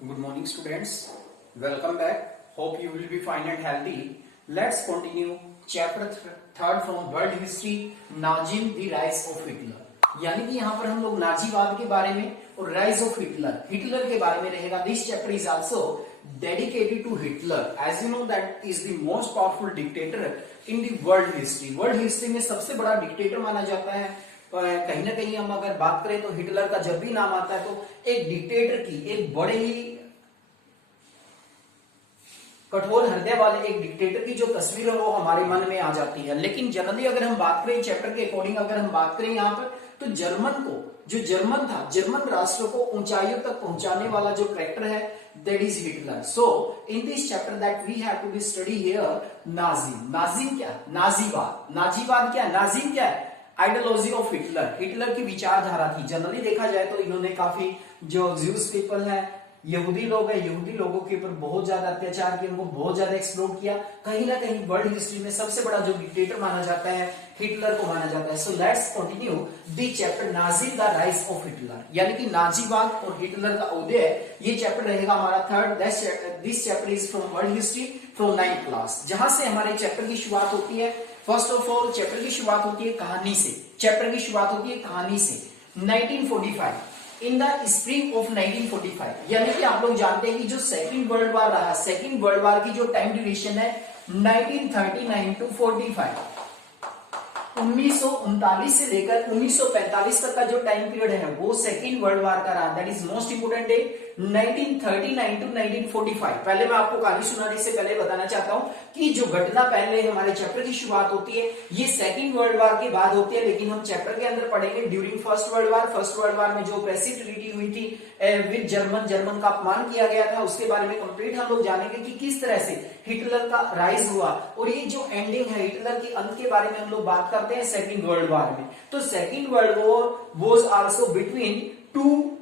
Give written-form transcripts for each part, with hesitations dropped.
Good morning, students. Welcome back. Hope you will be fine and healthy. Let's continue chapter third from world history, Nazism, the rise of Hitler. यानी कि यहाँ पर हम लोग नाजीवाद के बारे में और राइज ऑफ हिटलर के बारे में रहेगा. This chapter is also dedicated to Hitler. As you know, that is the most powerful dictator in the world history. World history में सबसे बड़ा डिक्टेटर माना जाता है. कहीं ना कहीं हम अगर बात करें तो हिटलर का जब भी नाम आता है तो एक डिक्टेटर की, एक बड़े ही कठोर हृदय वाले एक डिक्टेटर की जो तस्वीर है वो हमारे मन में आ जाती है. लेकिन जनरली अगर हम बात करें चैप्टर के अकॉर्डिंग, अगर हम बात करें यहाँ पर तो जर्मन था, जर्मन राष्ट्र को ऊंचाइयों तक पहुंचाने वाला जो कैरेक्टर है that is Hitler. So in this chapter that we have to be study here Nazim क्या, नाजीवाद क्या, नाज़िम क्या है? आइडियोलॉजी ऑफ हिटलर की विचारधारा थी. जनरली देखा जाए तो इन्होंने काफी जो ज्यूस पीपल है, यहूदी लोग हैं, यहूदी लोगों के ऊपर बहुत ज्यादा अत्याचार किया, उनको बहुत ज्यादा एक्सप्लोर किया. कहीं ना कहीं वर्ल्ड हिस्ट्री में सबसे बड़ा जो डिक्टेटर माना जाता है हिटलर को माना जाता है. So let's continue the chapter Nazim the rise of Hitler, यानी कि नाजीवाद और हिटलर का उदय. ये चैप्टर रहेगा हमारा third. This chapter is from world history from 9th class, जहां से हमारे चैप्टर की शुरुआत होती है. फर्स्ट ऑफ ऑल चैप्टर की शुरुआत होती है कहानी से. 1945 इन द स्प्रिंग ऑफ 1945, यानी कि आप लोग जानते हैं कि जो सेकंड वर्ल्ड वार रहा, सेकंड वर्ल्ड वार की जो टाइम ड्यूरेशन है 1939 टू 45, 1939 से लेकर 1945 तक का जो टाइम पीरियड है वो सेकेंड वर्ल्ड वार का रहा. That is most important day 1939 to 1945. पहले मैं आपको कहानी सुनाने से पहले बताना चाहता हूं कि जो घटना पहले हमारे चैप्टर की शुरुआत होती है ये सेकेंड वर्ल्ड वार के बाद होती है, लेकिन हम चैप्टर के अंदर पढ़ेंगे ड्यूरिंग फर्स्ट वर्ल्ड वार में जो प्रेसिव ट्रीटी हुई थी विद जर्मन का अपमान किया गया था, उसके बारे में कंप्लीट हम लोग जानेंगे कि किस तरह से हिटलर का राइज हुआ. और ये जो एंडिंग है हिटलर की अंत के बारे में हम लोग बात करते हैं सेकेंड वर्ल्ड वार में. तो second world war was also between two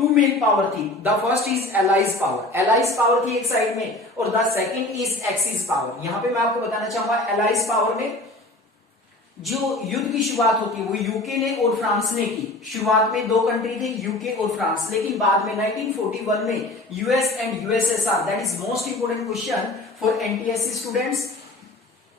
main power थी. The first is allies power थी एक साइड में, और the second is axis power. यहां पे मैं आपको बताना चाहूंगा एलाइज पावर में जो युद्ध की शुरुआत होती है वो यूके ने और फ्रांस ने की. शुरुआत में दो कंट्री थे यूके और फ्रांस, लेकिन बाद में 1941 में US and USSR. That is most important question for NTSC students.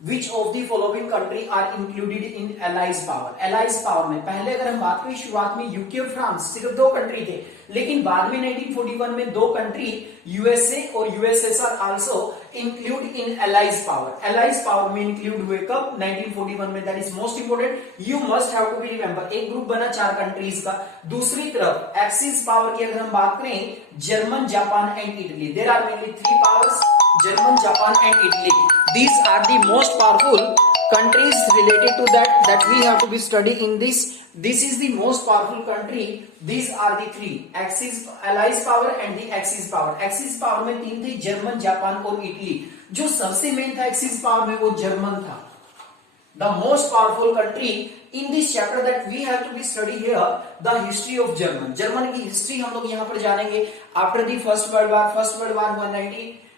Which of the following country are included in Allies power? Allies power में पहले अगर हम बात करें शुरुआत में यूके और फ्रांस सिर्फ दो कंट्री थे, लेकिन बाद में 1941 में दो कंट्री यूएसए और USSR also include in Allies power. Allies power में इंक्लूड हुए कब? 1941 में. That is most important. You must have to be remember. एक ग्रुप बना 4 कंट्रीज का. दूसरी तरफ एक्सिस पावर की अगर हम बात करें German, Japan and Italy. There are mainly 3 powers, German, Japan and Italy. These are the most powerful countries related to that we have to be studying in this. This is the most powerful country. These are the 3 Axis, Allies power and the Axis power. Axis power में 3 थे, German, Japan और Italy. जो सबसे main था axis power में वो German था. The most powerful country in this chapter that we have to be study here the history of German. German की हिस्ट्री हम लोग यहाँ पर जानेंगे. After the first world war हुआ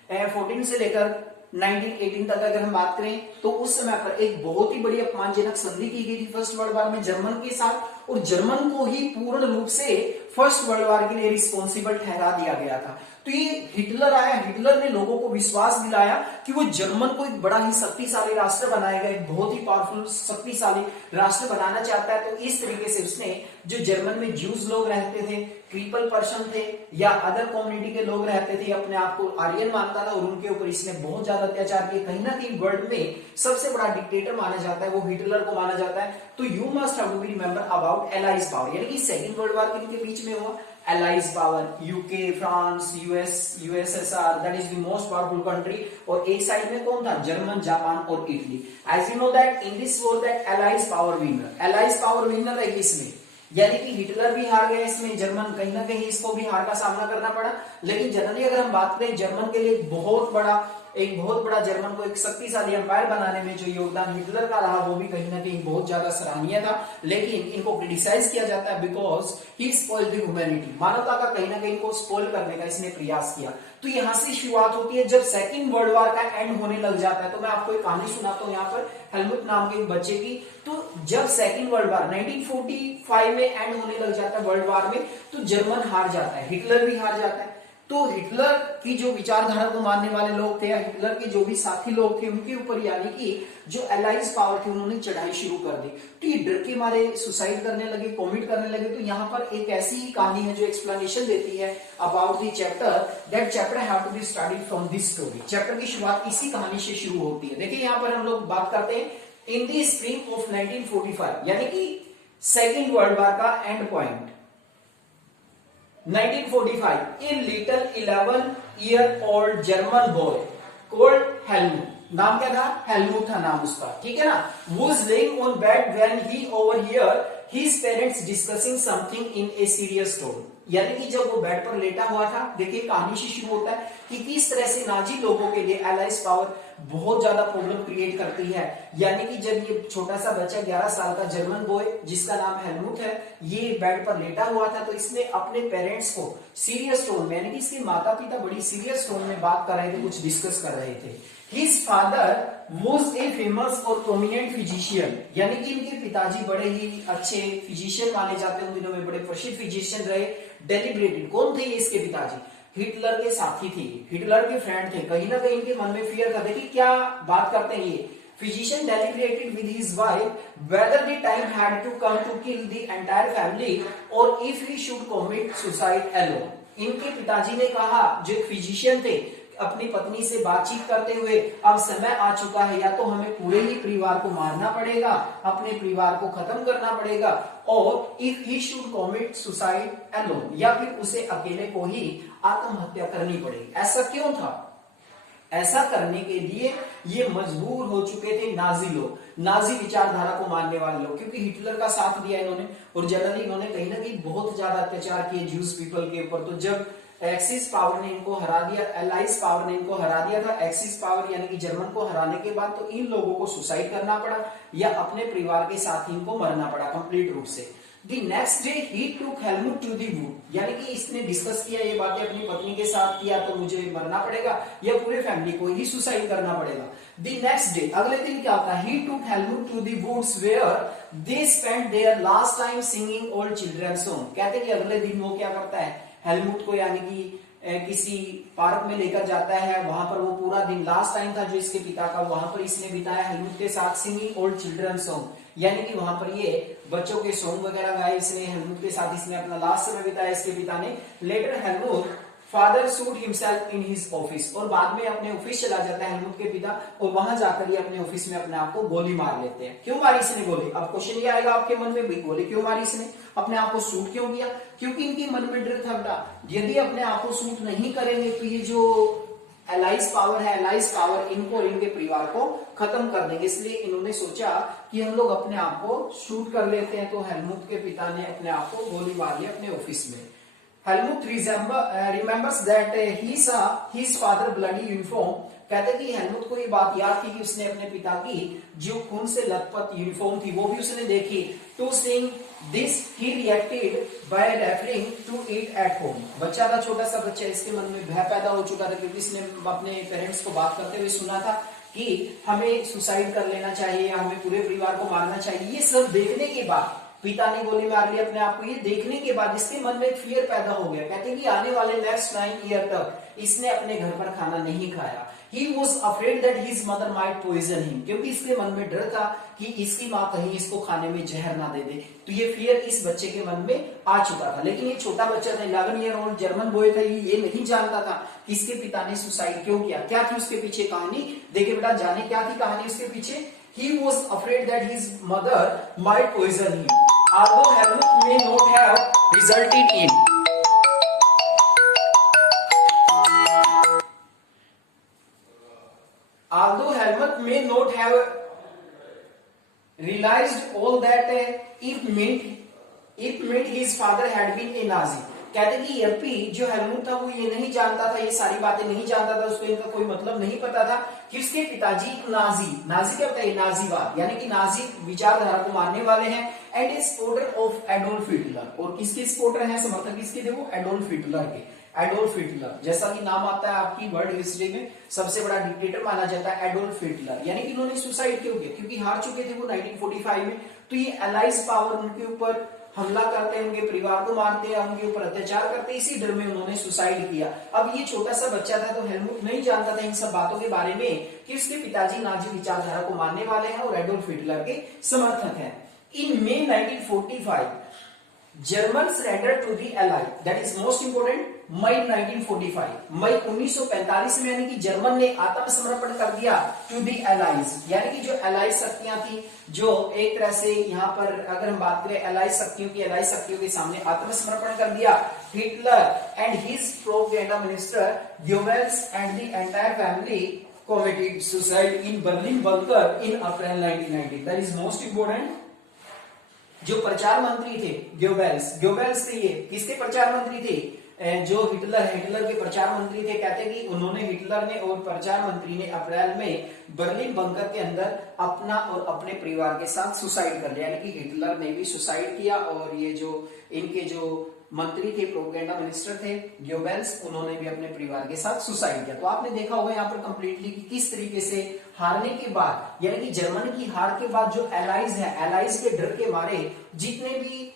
1914 से लेकर 1918 तक अगर हम बात करें तो उस समय पर एक बहुत ही बड़ी अपमानजनक संधि की गई थी फर्स्ट वर्ल्ड वार में जर्मन के साथ, और जर्मन को ही पूर्ण रूप से फर्स्ट वर्ल्ड वार के लिए रिस्पॉन्सिबल ठहरा दिया गया था. तो ये हिटलर आया, हिटलर ने लोगों को विश्वास दिलाया कि वो जर्मन को एक बड़ा ही शक्तिशाली राष्ट्र बनाएगा, एक बहुत ही पावरफुल शक्तिशाली राष्ट्र बनाना चाहता है. तो इस तरीके से उसने जो जर्मन में ज्यूज लोग रहते थे, क्रीपल पर्सन थे या अदर कम्युनिटी के लोग रहते थे, अपने आप को आर्यन मानता था और उनके ऊपर इसने बहुत ज्यादा अत्याचार किए. कहीं ना कहीं वर्ल्ड में सबसे बड़ा डिक्टेटर माना जाता है वो हिटलर को माना जाता है. तो you must have to be remember about allies power, यानी कि सेकंड वर्ल्ड वार किनके बीच में हुआ? Allies power, UK, France, USSR. That is the most powerful country. और एक साइड में कौन था? जर्मन, जापान और Italy. As you know that in this war that allies power winner है इसमें, यानी कि हिटलर भी हार गया इसमें. जर्मन कहीं ना कहीं इसको भी हार का सामना करना पड़ा. लेकिन जनरली अगर हम बात करें जर्मन के लिए एक बहुत बड़ा जर्मन को एक शक्तिशाली एम्पायर बनाने में जो योगदान हिटलर का रहा वो भी कहीं ना कहीं बहुत ज्यादा सराहनीय था. लेकिन इनको क्रिटिसाइज किया जाता है because he spoiled the humanity. मानवता का कहीं ना कहीं को स्पॉइल करने का इसने प्रयास किया. तो यहां से शुरुआत होती है जब सेकंड वर्ल्ड वार का एंड होने लग जाता है. तो मैं आपको एक कहानी सुनाता हूं यहाँ पर हेलमुट नाम के एक बच्चे की. तो जब सेकंड वर्ल्ड वार 1945 में एंड होने लग जाता है वर्ल्ड वार में, तो जर्मन हार जाता है, हिटलर भी हार जाता है. तो हिटलर की जो विचारधारा को मानने वाले लोग थे या हिटलर के जो भी साथी लोग थे उनके ऊपर यानी कि जो एलाइज पावर थी उन्होंने चढ़ाई शुरू कर दी। तो ये डर के मारे सुसाइड करने लगे, कॉमिट करने लगे। तो यहाँ पर एक ऐसी कहानी है जो एक्सप्लेनेशन देती है about the chapter, that chapter have to be started from this story. Chapter की शुरुआत इसी कहानी से शुरू होती है। देखिए यहाँ पर हम लोग बात करते हैं इन द स्प्रिंग ऑफ 1945, यानी कि सेकेंड वर्ल्ड वॉर का and point 1945, a little 11-year-old German boy called Helmut, नाम क्या था? हेलमुट था नाम उसका, ठीक है ना? Was laying on bed when he overheard his parents discussing something in a serious tone। यानी कि जब वो बेड पर लेटा हुआ था, देखिए कहानी से शुरू होता है कि किस तरह से नाजी लोगों के लिए एलाइज पावर बहुत ज्यादा प्रॉब्लम क्रिएट करती है। यानी कि जब ये छोटा सा बच्चा 11 साल का जर्मन बॉय जिसका नाम हेलमुट है, ये बेड पर लेटा हुआ था, तो इसने अपने पेरेंट्स को सीरियस टोन में, यानी कि इसके माता पिता बड़ी सीरियस टोन में बात कर रहे थे, कुछ डिस्कस कर रहे थे। His father was a famous और prominent physician, यानी कि इनके पिताजी बड़े ही अच्छे फिजिशियन माने जाते हैं, उन दिनों में बड़े प्रसिद्ध फिजिशियन रहे। डेलिब्रेटेड, कौन थे ये इसके पिताजी? हिटलर के साथी थे, हिटलर के फ्रेंड थे। कहीं ना कहीं इनके मन में फियर था। देखिए क्या बात करते हैं ये physician deliberated with his wife whether the time had to come to kill the entire family or if he should commit suicide alone। इनके पिताजी ने कहा, जो एक फिजिशियन थे, अपनी पत्नी से बातचीत करते हुए, अब समय आ चुका है, या तो हमें पूरे ही परिवार को मारना पड़ेगा, अपने परिवार को खत्म करना पड़ेगा, और if he should commit suicide alone, या फिर उसे अकेले को ही आत्महत्या करनी पड़ेगी। ऐसा क्यों था? ऐसा करने के लिए ये मजबूर हो चुके थे नाजी लोग, नाजी विचारधारा को मानने वाले लोग, क्योंकि हिटलर का साथ दिया इन्होंने और जनरली इन्होंने कहीं ना कहीं बहुत ज्यादा अत्याचार किए ज्यूज पीपल के ऊपर। तो जब एक्सिस पावर ने इनको हरा दिया, एलाइज पावर ने इनको हरा दिया था, एक्सिस पावर यानी कि जर्मन को हराने के बाद, तो इन लोगों को सुसाइड करना पड़ा या अपने परिवार के साथ इनको मरना पड़ा कंप्लीट रूप से। The next day he took Helmut to the wood, यानी कि इसने डिस्कस किया ये बातें अपनी पत्नी के साथ, किया तो मुझे मरना पड़ेगा या पूरे फैमिली को ही सुसाइड करना पड़ेगा। The next day, अगले दिन क्या होता है? He took Helmut to the woods where they spent their last time singing old children's song। कहते कि अगले दिन वो क्या करता है? हेलमुट को यानी कि किसी पार्क में लेकर जाता है, वहां पर वो पूरा दिन, लास्ट टाइम था जो इसके पिता का, वहां पर इसने बिताया हेलमुट के साथ सिंगिंग ओल्ड चिल्ड्रन सॉन्ग, यानी कि वहां पर ये बच्चों के सॉन्ग वगैरह गाए इसने, हेलमुट के साथ इसने अपना लास्ट समय बिताया इसके पिता ने। Later Helmut father shoot himself in his office, और बाद में अपने ऑफिस चला जाता है हेलमुट के पिता, और वहां जाकर ये अपने ऑफिस में अपने आप को गोली मार लेते हैं। क्यों मारी इसने गोली? अब क्वेश्चन ये आएगा आपके मन में, भाई गोली क्यों मारी इसने, अपने आप को शूट क्यों किया? क्योंकि इनके मन में डर था बेटा, यदि अपने आप को शूट नहीं करेंगे तो ये जो एलाइज पावर है, एलाइज पावर इनको और इनके परिवार को खत्म कर देंगे। इसलिए इन्होंने सोचा कि हम लोग अपने आप को शूट कर लेते हैं। तो हेलमुट के पिता ने अपने आप को गोली मार ली अपने ऑफिस में। Helmut remembers that he saw his father bloody uniform। कहते कि हेलमुट को ये बात याद थी कि उसने अपने पिता की जो खून से लथपथ यूनिफॉर्म थी वो भी उसने देखी। To seeing this he reacted by referring to it at home। बच्चा था, छोटा सा बच्चा, इसके मन में भय पैदा हो चुका था क्योंकि इसने अपने पेरेंट्स को बात करते हुए सुना था कि हमें सुसाइड कर लेना चाहिए या हमें पूरे परिवार को मारना चाहिए। ये सब देखने के बाद, पिता ने गोली मार ली अपने आप को, ये देखने के बाद इसके मन में एक फियर पैदा हो गया। कहते हैं कि आने वाले नेक्स्ट 9 ईयर तक इसने अपने घर पर खाना नहीं खाया। He was afraid that his mother might poison him, क्योंकि इसके मन में डर था कि इसकी माँ कहीं इसको खाने में जहर ना दे दे। तो ये फियर इस बच्चे के मन में आ चुका था। लेकिन ये छोटा बच्चा था, 11 ईयर ओल्ड जर्मन बॉय था, ये नहीं जानता था कि इसके पिता ने सुसाइड क्यों किया, क्या थी उसके पीछे कहानी। देखिए बेटा, जाने क्या थी कहानी उसके पीछे। He was afraid that his mother might poison him, although Helmut may not have resulted in। Although Helmut may not have realized all that it meant his father had been a Nazi। कहते कि यद्यपि जो Helmut था वो ये नहीं जानता था, ये सारी बातें नहीं जानता था, उसको इनका कोई मतलब नहीं पता था कि उसके पिताजी नाजी क्या होता है? नाजीवाद, यानी कि नाजी विचारधारा को मानने वाले हैं। And A supporter of Adolf Hitler, और किसके सपोर्टर हैं, समर्थक किसके थे वो? एडोल्फ हिटलर के। एडोल्फ हिटलर, जैसा कि नाम आता है आपकी वर्ल्ड हिस्ट्री में सबसे बड़ा डिक्टेटर माना जाता है एडोल्फ हिटलर। यानी कि इन्होंने सुसाइड क्यों किया? क्योंकि हार चुके थे वो 1945 में। तो ये एलाइज पावर उनके ऊपर हमला करते हैं, उनके परिवार को मारते हैं, उनके ऊपर अत्याचार करते हैं, इसी डर में उन्होंने सुसाइड किया। अब ये छोटा सा बच्चा था, तो हेलमुट नहीं जानता था इन सब बातों के बारे में कि उसके पिताजी नाजी विचारधारा को मानने वाले हैं और एडोल्फ हिटलर के समर्थक हैं। In May 1945 German surrender to the allied, that is most important. मई 1945, मई 1945 में यानी कि जर्मन ने आत्मसमर्पण कर दिया टू दी एलाइज, यानी कि जो एलाइज शक्तियां थी, जो एक तरह से यहाँ पर अगर हम बात करें एलाइज शक्तियों के सामने आत्मसमर्पण कर दिया। Hitler and his propaganda minister Goebbels and the entire family committed suicide in Berlin bunker in April 1990, that is most important। जो प्रचार मंत्री थे गोबेल्स थे, ये किसके प्रचार मंत्री थे? जो हिटलर के प्रचार मंत्री थे। कहते हैं कि उन्होंने, हिटलर ने और प्रचार मंत्री ने अप्रैल में बर्लिन बंकर के अंदर अपना और अपने परिवार के साथ सुसाइड कर लिया, यानी कि हिटलर ने भी सुसाइड किया और ये जो इनके जो मंत्री थे, प्रोपेगेंडा मिनिस्टर थे गोबेल्स, उन्होंने भी अपने परिवार के साथ सुसाइड किया। तो आपने देखा होगा यहाँ पर कंप्लीटली कि किस तरीके से हारने के बाद, यानी कि जर्मनी की हार के बाद जो एलाइज है, एलाइज के डर के मारे जितने भी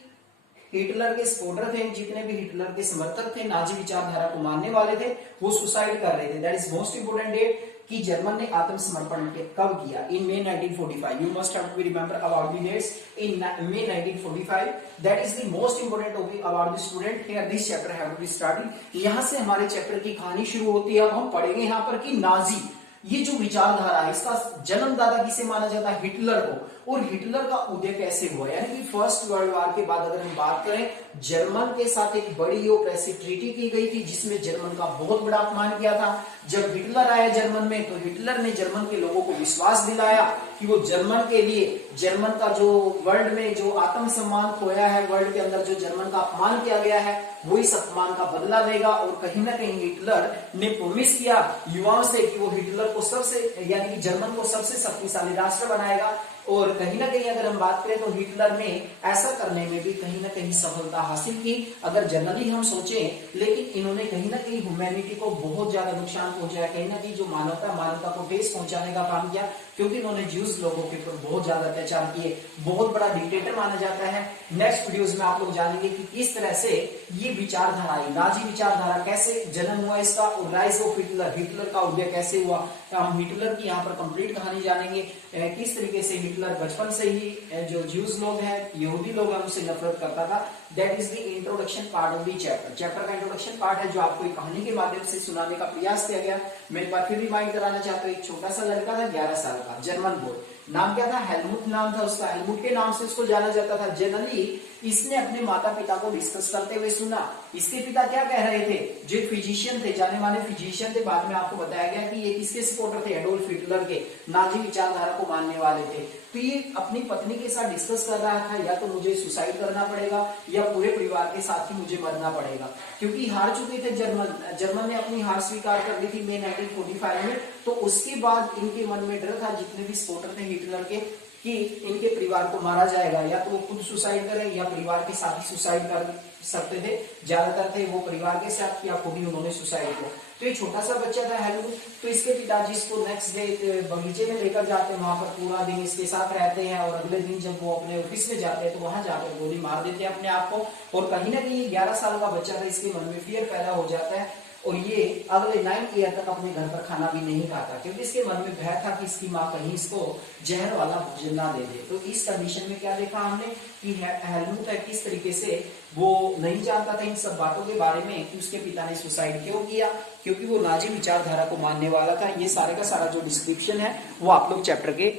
हिटलर के सपोर्टर थे, जितने भी हिटलर के समर्थक थे, नाजी विचारधारा को मानने वाले थे, वो सुसाइड कर रहे थे। That is most important date कि जर्मन ने आत्मसमर्पण कब किया? In May 1945। You must have to remember about the dates in May 1945। That is the most important topic about the student here. This chapter have to be started. यहां से हमारे chapter की कहानी शुरू होती है। अब हम पढ़ेंगे यहाँ पर कि नाजी, ये जो विचारधारा है, इसका जन्मदाता किसे माना जाता है? हिटलर को। और हिटलर का उदय कैसे हुआ? यानी कि फर्स्ट वर्ल्ड वॉर के बाद अगर हम बात करें, जर्मन के साथ एक बड़ी और ऐसी ट्रीटी की गई थी जिसमें जर्मन का बहुत बड़ा अपमान किया था। जब हिटलर आया जर्मन में, तो हिटलर ने जर्मन के लोगों को विश्वास दिलाया कि वो जर्मन के लिए, जर्मन का जो वर्ल्ड में जो आत्मसम्मान खोया है, वर्ल्ड के अंदर जो जर्मन का अपमान किया गया है, वो इस अपमान का बदला देगा। और कहीं ना कहीं हिटलर ने प्रोमिस किया युवाओं से कि वो हिटलर को सबसे, यानी कि जर्मन को सबसे शक्तिशाली राष्ट्र बनाएगा। और कहीं ना कहीं अगर हम बात करें तो हिटलर ने ऐसा करने में भी कहीं ना कहीं सफलता हासिल की, अगर जनरली हम सोचें। लेकिन इन्होंने कहीं ना कहीं ह्यूमैनिटी को बहुत ज्यादा नुकसान पहुंचाया, कहीं ना कहीं जो मानवता को ठेस पहुंचाने का काम किया, क्योंकि इन्होंने ज्यूज लोगों के ऊपर बहुत ज्यादा अत्याचार किए। बहुत बड़ा डिक्टेटर माना जाता है। नेक्स्ट वीडियोस में आप लोग जानेंगे कि किस तरह से ये विचारधारा आई, नाजी विचारधारा कैसे जन्म हुआ इसका, और राइज ऑफ हिटलर, हिटलर का उदय कैसे हुआ। हम हिटलर की यहाँ पर कंप्लीट कहानी जानेंगे, किस तरीके से हिटलर बचपन से ही जो ज्यूज लोग हैं, यहूदी लोग हैं, उनसे नफरत करता था। That is the introduction part of the chapter. Chapter का इंट्रोडक्शन पार्ट है जो आपको एक कहानी के माध्यम से सुनाने का प्रयास किया गया। मैं एक बार फिर रिमाइंड कराना चाहता हूँ, एक छोटा सा लड़का था 11 साल का, जर्मन बॉय, नाम क्या था? हेलमुट नाम था उसका। हेलमुट के नाम से उसको जाना जाता था। जनरली इसने अपने माता पिता को डिस्कस करते हुए सुना। इसके पिता क्या कह रहे थे? जो फिजिशियन थे, जाने माने फिजिशियन थे, बाद में आपको बताया गया कि ये किसके सपोर्टर थे? एडोल्फ हिटलर के, नाजी विचारधारा को मानने वाले थे। तो ये अपनी पत्नी के साथ डिस्कस कर रहा था, या तो मुझे सुसाइड करना पड़ेगा या पूरे परिवार के साथ ही मुझे मरना पड़ेगा, क्योंकि हार चुके थे जर्मन ने अपनी हार स्वीकार कर ली थी May 1945 में। तो उसके बाद इनके मन में डर था, जितने भी सपोर्टर थे हिटलर के, कि इनके परिवार को मारा जाएगा, या तो वो खुद सुसाइड करें या परिवार के साथ ही सुसाइड कर सकते थे। ज्यादातर थे वो परिवार के साथ, या खुद ही उन्होंने सुसाइड किया। तो ये छोटा सा बच्चा था हेलमुट। तो इसके पिताजी इसको नेक्स्ट डे बगीचे में लेकर जाते हैं, वहां पर पूरा दिन इसके साथ रहते हैं, और अगले दिन जब वो अपने ऑफिस में जाते हैं तो वहां जाकर गोली मार देते हैं अपने आप को। और कहीं ना कहीं 11 साल का बच्चा था, इसके मन में फियर पैदा हो जाता है, और ये अगले 9 ईयर तक अपने घर पर खाना भी नहीं खाता, क्योंकि इसके मन में भय था कि इसकी माँ कहीं इसको जहर वाला भोजन ना दे दे। तो इस कंडीशन में क्या देखा हमने कि हेलमुट है किस तरीके से वो नहीं जानता था इन सब बातों के बारे में कि उसके पिता ने सुसाइड क्यों किया, क्योंकि वो नाजी विचारधारा को मानने वाला था। ये सारे का सारा जो डिस्क्रिप्शन है वो आप लोग चैप्टर के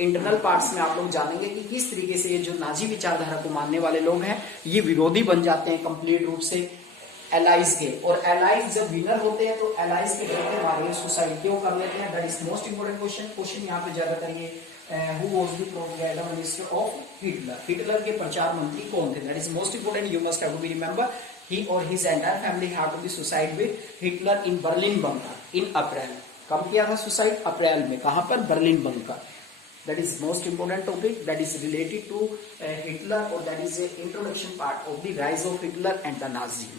इंटरनल पार्ट्स में आप लोग जानेंगे कि किस तरीके से ये जो नाजी विचारधारा को मानने वाले लोग हैं ये विरोधी बन जाते हैं कंप्लीट रूप से एलाइज के। और एलाइज जब विनर होते हैं तो एलाइज के डर के मारे सुसाइड क्यों कर लेते हैं? That is most important question यहाँ पे ज्यादा करिए। Who was the propaganda minister of Hitler? Hitler के प्रचार मंत्री कौन थे? That is most important, you must have to be remember. He और his entire family have to be suicide with Hitler in Berlin bunker in April. कब किया था suicide? April में। कहां पर? Berlin bunker. That is most important topic that is related to Hitler, or that is a introduction part of the rise of Hitler and the Nazi.